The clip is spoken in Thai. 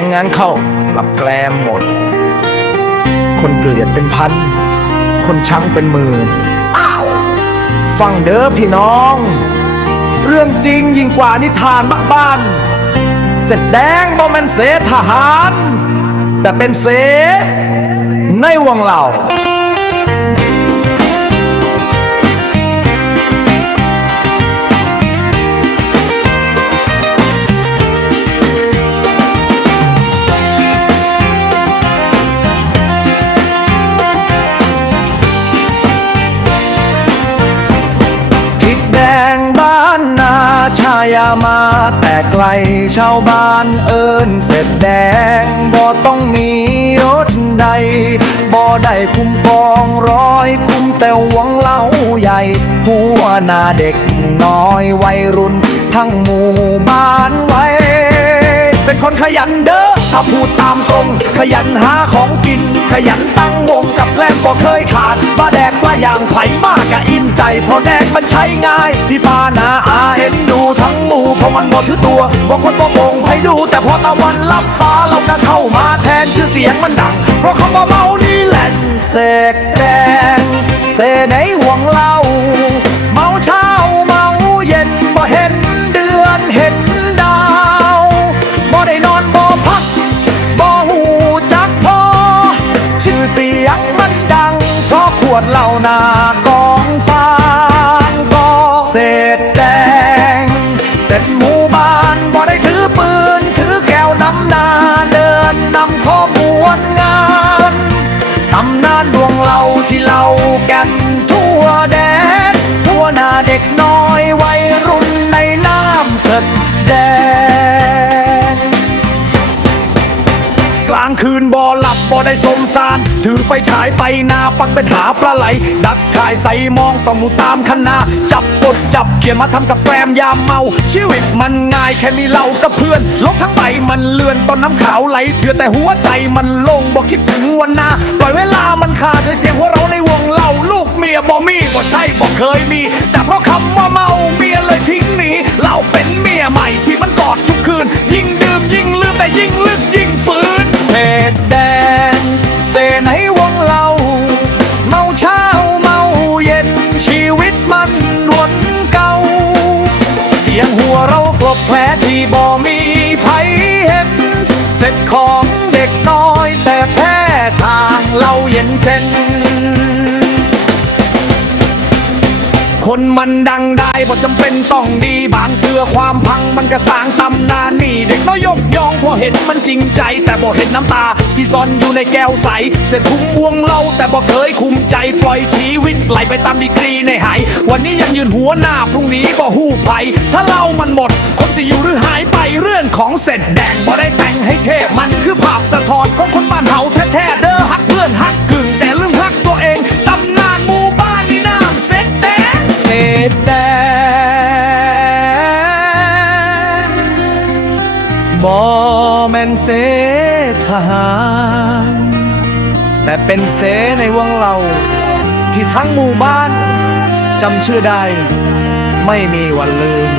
งงานเข้าหลับแกลมหมด คนเกลียดเป็นพัน คนชังเป็นหมื่นฟังเด้อพี่น้อง เรื่องจริงยิ่งกว่านิทานบ้าบ้าน เสร็จแดงบ่มันเสทหาร แต่เป็นเสในวงเหล่าายามาแต่ไกลชาวบ้านเอิญเสร็จแดงบ่ต้องมียศใดบ่ได้คุ้มปองร้อยคุ้มแต่หวงเล่าใหญ่ หัวหน้าเด็กน้อยวัยรุ่น ทั้งหมู่บ้านไว้ เป็นคนขยันเด้อ ถ้าพูดตามตรง ขยันหาของกิน ขยันตั้งวงกับแกล้มบ่เคยขาดบ้าแดกว่าอย่างไผ่มากกะอิ่มใจเพราะแดกมันใช้ง่ายพี่ปานาอาเอ็นดูทั้งหมู่เพราะมันบ่ถือตัวบางคนบ่โงให้ดู แต่พอตะวันรับฟ้าเราก็เข้ามาแทนชื่อเสียงมันดัง เพราะคำว่าเมานี่แหละเสกแดงเสในห่วงเรา วดเหล่านากองฟางก็เศษแดง เสร็จหมู่บ้านบ่ได้ถือปืน ถือแก้วนำหนาเดินนำข้อมวลงานตำนานดวงเราที่เราแกันทั่วแดนทั่วหน้าเด็กน้อย ลางคืนบ่หลับบ่ได้สมสาร ถือไฟฉายไปนาปักเป็นหาปลาไหล ดักถ่ายใส่มองส่องดูตามคณะจับกดจับเขียนมาทำกับแกล้มยามเมา ชีวิตมันง่ายแค่มีเหล้ากับเพื่อนโลกทั้งใบมันเลือนต้นน้ำขาวไหลเถื่อแต่หัวใจมันลงบ่คิดถึงวันนาปล่อยเวลามันขาดด้วยเสียงหัวเราในวงเล่าลูกเมียบ่มีบ่ใช่บ่เคยมี แต่เพราะคำว่าเมามี บแผลที่บ่มีภัยเห็น เสร็จของเด็กน้อยแต่แพ้ทางเราเย็นเช่น คนมันดังได้บ่จำเป็นต้องดีบางเทือความพังมันก็สร้างตำนานนี่เด็กน้อยยกยองเพราะเห็นมันจริงใจ แต่บ่เห็นน้ำตา ที่ซ่อนอยู่ในแก้วใส เสร็จพุ่มวงเราแต่บ่เคยคุมใจปล่อยชีวิตไหลไปตามดีกรีในหายวันนี้ยังยืนหัวหน้าพรุ่งนี้บ่หู้ภัยถ้าเรามันหมด คนสิอยู่หรือหายไปเรื่องของเสร็จแดงบ่ได้แต่งให้เทพมันคือภาพสะท้อนของคนบ้านเฮา แม่นเสทหารแต่เป็นเสในวงเรา ที่ทั้งหมู่บ้านจำชื่อได้ ไม่มีวันลืม